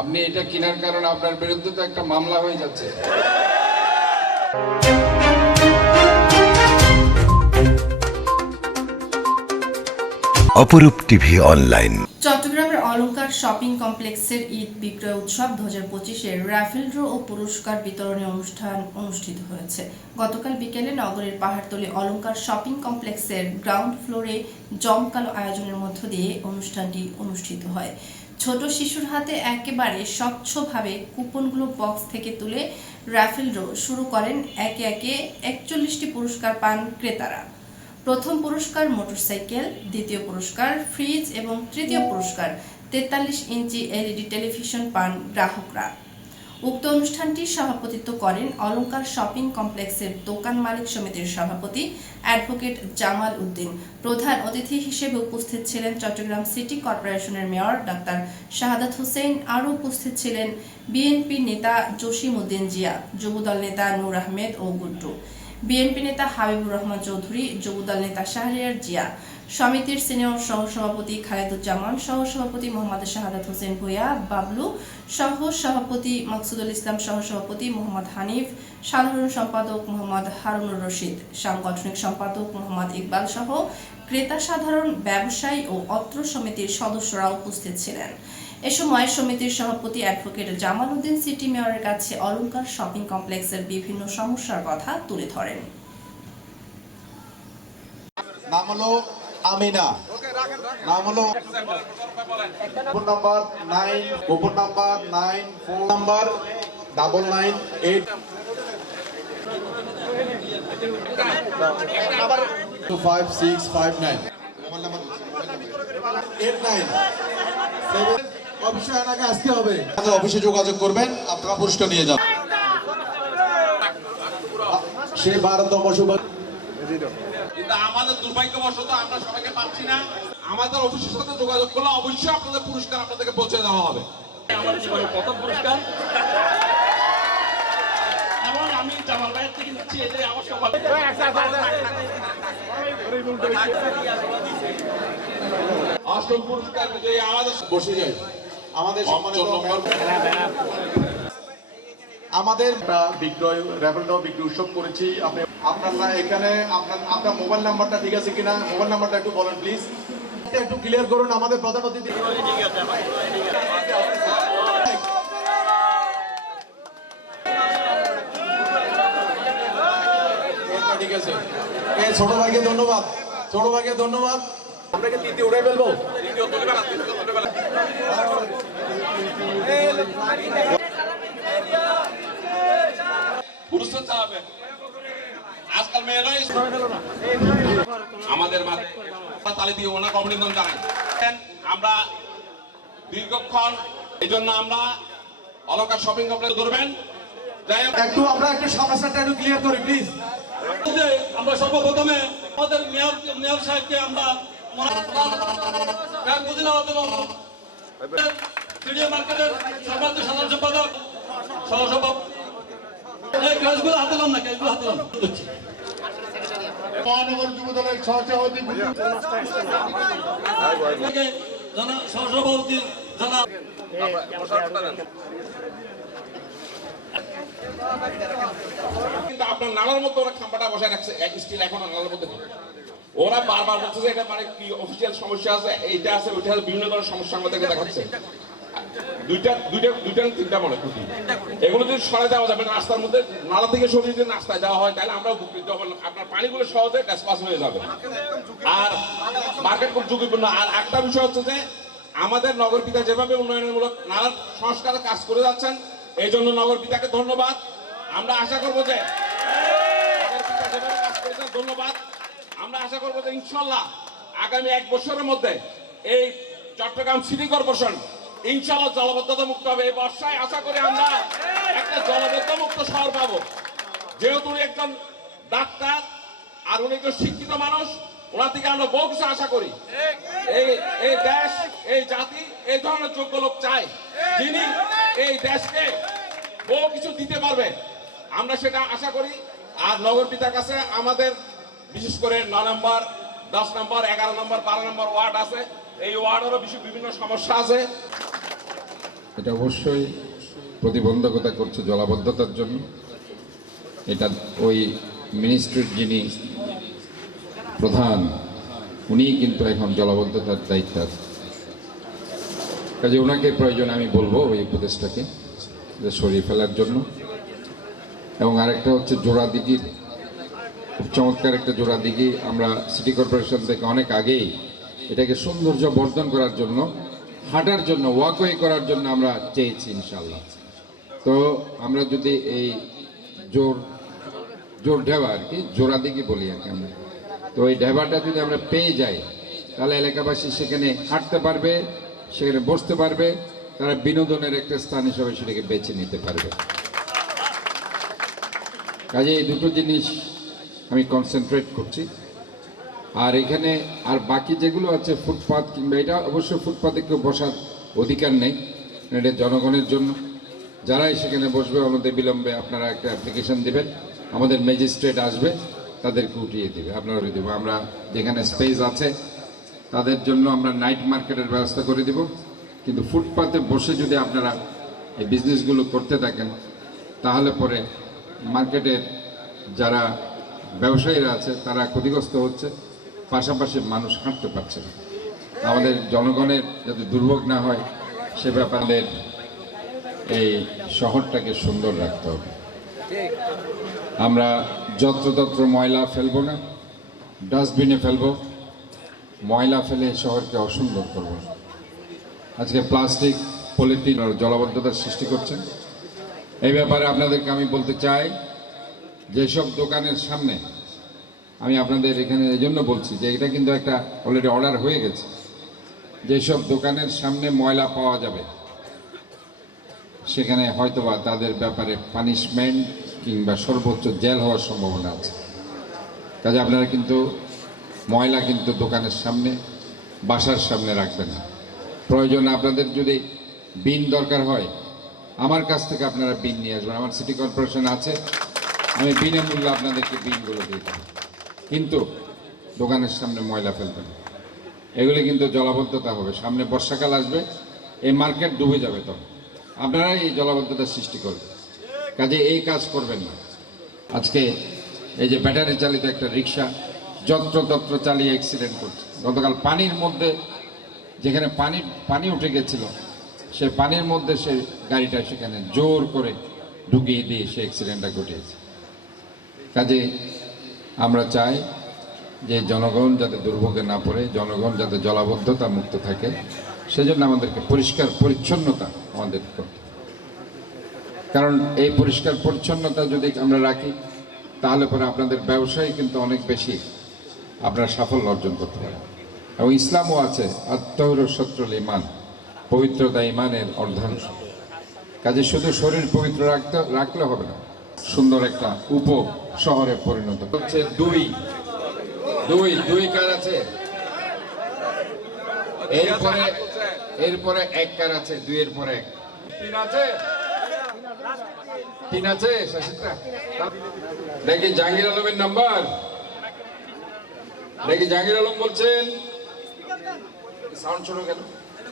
আপনি এটা কেনার কারণে আপনার বিরুদ্ধে তো একটা মামলা হয়ে যাচ্ছে। অপরূপ টিভি অনলাইন। চট্টগ্রামের অলংকার শপিং কমপ্লেক্সের ঈদ বিক্রয় উৎসব দু হাজার পঁচিশে রাফেল ড্র ও পুরস্কার বিতরণী অনুষ্ঠান অনুষ্ঠিত হয়েছে। গতকাল বিকেলে নগরের পাহাড়তলী অলংকার শপিং কমপ্লেক্সের গ্রাউন্ড ফ্লোরে জমকালো আয়োজনের মধ্য দিয়ে অনুষ্ঠানটি অনুষ্ঠিত হয়। শিশুর হাতে একেবারে স্বচ্ছভাবে কুপনগুলো বক্স থেকে তুলে রাফেল ড্র শুরু করেন একে একে একচল্লিশটি পুরস্কার পান ক্রেতারা। প্রথম পুরস্কার মোটরসাইকেল, দ্বিতীয় পুরস্কার ফ্রিজ এবং তৃতীয় পুরস্কার তেতাল্লিশ ইঞ্চি এলইডি টেলিভিশন পান গ্রাহকরা। উক্ত অনুষ্ঠানটি সভাপতিত্ব করেন অলংকার শপিং কমপ্লেক্সের দোকান মালিক সমিতির সভাপতি অ্যাডভোকেট জামাল উদ্দিন। প্রধান অতিথি হিসেবে উপস্থিত ছিলেন চট্টগ্রাম সিটি কর্পোরেশনের মেয়র ডাক্তার শাহাদাত হোসেন। আরও উপস্থিত ছিলেন বিএনপি নেতা জসিম উদ্দিন জিয়া, যুবদল নেতা নূর আহমেদ ও গুড্ডু। বিএনপি নেতা হাবিবুর রহমান চৌধুরী, যুবদল নেতা শাহরিয়ার জিয়া সমিতির সিনিয়র সহসভাপতি খালেদুজ্জামান, সহসভাপতি মোহাম্মদ শাহাদাত হোসেন ভূয়া বাবলু সহ সভাপতি মকসুদুল ইসলাম, সহসভাপতি মোহাম্মদ হানিফ, সাধারণ সম্পাদক মোহাম্মদ হারুনুর রশিদ, সাংগঠনিক সম্পাদক মোহাম্মদ ইকবাল সহ ক্রেতা সাধারণ ব্যবসায়ী ও অত্র সমিতির সদস্যরা উপস্থিত ছিলেন। এ সময় সমিতির সভাপতি অ্যাডভোকেট জামাল উদ্দিন সিটি মেয়রের কাছে অলংকার শপিং কমপ্লেক্সের বিভিন্ন সমস্যার কথা তুলে ধরেন। নাম হলো আমিনা। নাম হলো ফোন নাম্বার নাইন, গোপন number nine, phone number double nine eight. Two five six five nine. Eight nine. আসতে হবে। অফিসে যোগাযোগ করবেন নিয়ে সে বারোতম শুভ কিন্তু আমাদের দুর্ভাগ্যবশত আমরা সবাইকে পাচ্ছি না। আমাদের অফিসের সাথে যোগাযোগ করলে অবশ্যই আপনাদের পুরস্কার আপনাদেরকে পৌঁছে দেওয়া হবে। আমার জীবনের প্রথম পুরস্কার। এবং আমি জামাল ভাইয়ের থেকে নিচ্ছি এটাই আমার সৌভাগ্য। অষ্টম পুরস্কার বিজয়ী আমাদের বসে যাই। আমাদের সম্মানিত আমাদের বিক্রয় র্যাভেলটাও বিক্রয় উৎসব করেছি। আপনি আপনারা এখানে আপনার আপনার মোবাইল নাম্বারটা ঠিক আছে কিনা, মোবাইল নাম্বারটা একটু বলেন প্লিজ একটু ক্লিয়ার করুন, আমাদের প্রধান অতিথি। ঠিক আছে। ছোট ভাইকে ধন্যবাদ, ছোট ভাইকে ধন্যবাদ। আমরা কি তৃতীয় উড়াই ফেলব? তৃতীয় তলিবেলা তৃতীয় তলিবেলা পুরস্কার চালাবে আজকাল মেয়েরাই আমাদের মা- দিয়ে ওনাকে অভিনন্দন জানাই। আমরা দীর্ঘক্ষণ এই জন্য আমরা অলঙ্কার শপিং কমপ্লেক্স ধরবেন। একটু আমরা একটু সমস্যাটা একটু ক্লিয়ার করি প্লিজ আমরা সর্বপ্রথমে আমাদের মেয়র মেয়র সাহেবকে আমরা স্টেডিয়াম মার্কেটের সর্বাধিক সাধারণ সম্পাদক সহসভাপক এই ক্লাসগুলো হাতে লম না ক্লাসগুলো হাতে লম মহানগর যুব দলের সহসভাপতি সহসভাপতি কিন্তু আপনার নালার মধ্যে ওরা খাম্পাটা বসায় রাখছে। এক স্টিল এখনও নালার মধ্যে ওরা বারবার বলছে যে এটা মানে কি অফিসিয়াল সমস্যা আছে? এইটা আছে ওইটা আছে বিভিন্ন ধরনের সমস্যা আমাদেরকে দেখাচ্ছে। দুইটা দুইটা দুইটা তিনটা মনে এগুলো যদি সরাই দেওয়া যাবে রাস্তার মধ্যে নালা থেকে সরিয়ে যদি রাস্তায় দেওয়া হয় তাহলে আমরা উপকৃত হব। আপনার পানিগুলো সহজে ড্যাসপাস হয়ে যাবে। আর মার্কেট খুব ঝুঁকিপূর্ণ। আর একটা বিষয় হচ্ছে যে আমাদের নগর পিতা যেভাবে উন্নয়নমূলক নানান সংস্কারের কাজ করে যাচ্ছেন এই জন্য নগর পিতাকে ধন্যবাদ। আমরা আশা করব যে ধন্যবাদ। আমরা আশা করব যে ইনশাল্লাহ আগামী এক বছরের মধ্যে এই চট্টগ্রাম সিটি কর্পোরেশন ইনশাল্লাহ জলবদ্ধতা মুক্ত হবে। এই বর্ষায় আশা করি আমরা একটা জলবদ্ধ মুক্ত শহর পাবো। যেহেতু উনি একজন ডাক্তার আর উনি একজন শিক্ষিত মানুষ, ওনার থেকে আমরা বহু কিছু আশা করি। এই এই দেশ, এই জাতি, এই ধরনের যোগ্য লোক চাই, যিনি এই দেশকে বহু কিছু দিতে পারবে। আমরা সেটা আশা করি। আর নগর পিতার কাছে আমাদের, বিশেষ করে ন নম্বর, দশ নম্বর, এগারো নম্বর, বারো নম্বর ওয়ার্ড আছে। এই ওয়ার্ডেরও বিশেষ বিভিন্ন সমস্যা আছে। এটা অবশ্যই প্রতিবন্ধকতা করছে জলাবদ্ধতার জন্য। এটা ওই মিনিস্ট্রির যিনি প্রধান, উনিই কিন্তু এখন জলাবদ্ধতার দায়িত্ব আছে। কাজে ওনাকে প্রয়োজন আমি বলব ওই উপদেশটাকে যে সরিয়ে ফেলার জন্য। এবং আরেকটা হচ্ছে জোড়া দিঘির। খুব চমৎকার একটা জোড়া দিঘি। আমরা সিটি কর্পোরেশন থেকে অনেক আগেই এটাকে সৌন্দর্য বর্ধন করার জন্য হাঁটার জন্য ওয়াকওয়ে করার জন্য আমরা চেয়েছি ইনশাল্লাহ তো আমরা যদি এই জোর জোর ঢেবা আর কি, জোড়া দিঘি বলি আর কি আমরা। তো এই ঢেবাটা যদি আমরা পেয়ে যাই, তাহলে এলাকাবাসী সেখানে হাঁটতে পারবে, সেখানে বসতে পারবে, তারা বিনোদনের একটা স্থান হিসাবে সেটাকে বেছে নিতে পারবে। কাজে এই দুটো জিনিস আমি কনসেন্ট্রেট করছি। আর এখানে আর বাকি যেগুলো আছে ফুটপাত কিংবা এটা অবশ্য ফুটপাথে কেউ বসার অধিকার নেই, এটা জনগণের জন্য। যারাই সেখানে বসবে, আমাদের বিলম্বে আপনারা একটা অ্যাপ্লিকেশন দেবেন, আমাদের ম্যাজিস্ট্রেট আসবে, তাদেরকে উঠিয়ে দেবে, আপনারা দেবো। আমরা যেখানে স্পেস আছে, তাদের জন্য আমরা নাইট মার্কেটের ব্যবস্থা করে দিব। কিন্তু ফুটপাতে বসে যদি আপনারা এই বিজনেসগুলো করতে থাকেন, তাহলে পরে মার্কেটের যারা ব্যবসায়ীরা আছে, তারা ক্ষতিগ্রস্ত হচ্ছে। পাশাপাশি মানুষ হাঁটতে পারছে না। আমাদের জনগণের যাতে দুর্ভোগ না হয়, সে ব্যাপারে এই শহরটাকে সুন্দর রাখতে হবে। আমরা যত্রতত্র ময়লা ফেলব না, ডাস্টবিনে ফেলব, ময়লা ফেলে শহরকে অসুন্দর করব আজকে প্লাস্টিক, পলিথিন জলাবদ্ধতার সৃষ্টি করছেন। এই ব্যাপারে আপনাদেরকে আমি বলতে চাই, যেসব দোকানের সামনে আমি আপনাদের এখানে এই জন্য বলছি যে এটা কিন্তু একটা অলরেডি অর্ডার হয়ে গেছে। যেসব দোকানের সামনে ময়লা পাওয়া যাবে, সেখানে হয়তোবা তাদের ব্যাপারে পানিশমেন্ট কিংবা সর্বোচ্চ জেল হওয়ার সম্ভাবনা আছে। কাজে আপনারা কিন্তু ময়লা কিন্তু দোকানের সামনে, বাসার সামনে রাখবেন না। প্রয়োজন আপনাদের যদি বিন দরকার হয়, আমার কাছ থেকে আপনারা বিন নিয়ে আসবেন। আমার সিটি কর্পোরেশন আছে, আমি বিনামূল্যে আপনাদেরকে বিনগুলো দিয়ে দেবো। কিন্তু দোকানের সামনে ময়লা ফেলবেন। এগুলি কিন্তু জলাবদ্ধতা হবে। সামনে বর্ষাকাল আসবে, এই মার্কেট ডুবে যাবে তখন। আপনারা এই জলাবদ্ধতা সৃষ্টি করবেন। কাজে এই কাজ করবেন না। আজকে এই যে ব্যাটারি চালিত একটা রিক্সা যত্রতত্র চালিয়ে অ্যাক্সিডেন্ট করছে। গতকাল পানির মধ্যে, যেখানে পানি পানি উঠে গেছিল, সে পানির মধ্যে সে গাড়িটা সেখানে জোর করে ঢুকিয়ে দিয়ে সে অ্যাক্সিডেন্টটা ঘটিয়েছে। কাজে আমরা চাই যে জনগণ যাতে দুর্ভোগে না পড়ে, জনগণ যাতে জলাবদ্ধতা মুক্ত থাকে। সেজন্য আমাদেরকে পরিষ্কার পরিচ্ছন্নতা আমাদের করতে কারণ এই পরিষ্কার পরিচ্ছন্নতা যদি আমরা রাখি, তাহলে পরে আপনাদের ব্যবসায় কিন্তু অনেক বেশি আপনারা সাফল্য অর্জন করতে পারেন। এবং ইসলামও আছে আত্মহর শত্রুল ইমান পবিত্রতা ইমানের অর্ধাংশ। কাজে শুধু শরীর পবিত্র রাখতে রাখলে হবে না, সুন্দর একটা উপ শহরে পরিণত হচ্ছে দুই। দুই দুই কার আছে? এরপরে এরপরে এক কার আছে দুইয়ের পরে এক। তিন আছে? তিন আছে শাসিত্রা দেখি জাহাঙ্গীর আলমের নাম্বার। দেখি জাহাঙ্গীর আলম বলছেন। সাউন্ড ছোট কেন।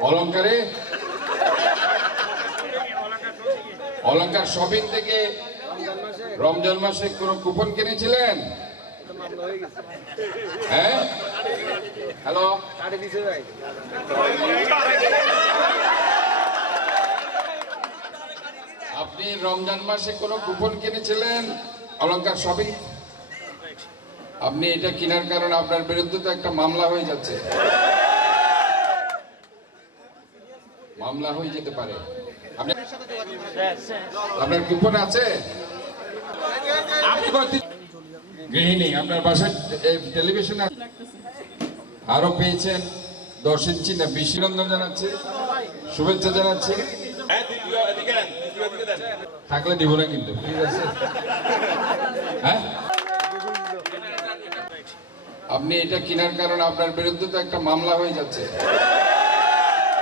অলঙ্কারে অলঙ্কার শপিং থেকে রমজান মাসে কোন কুপন কিনেছিলেন? হ্যাঁ? হ্যালো? আপনি রমজান মাসে কোনো কুপন কিনেছিলেন? অলঙ্কার শপিং? আপনি এটা কেনার কারণে আপনার বিরুদ্ধে তো একটা মামলা হয়ে যাচ্ছে। মামলা হয়ে যেতে পারে। আপনার কুপন আছে? গৃহিণী আপনার বাসায় টেলিভিশন আরও পেয়েছেন দশ ইঞ্চি না বিশ? রঞ্জন জানাচ্ছে। শুভেচ্ছা জানাচ্ছি। হ্যাঁ থাকলে দিব না কিন্তু। ঠিক আছে। হ্যাঁ? আপনি এটা কেনার কারণে আপনার বিরুদ্ধে তো একটা মামলা হয়ে যাচ্ছে।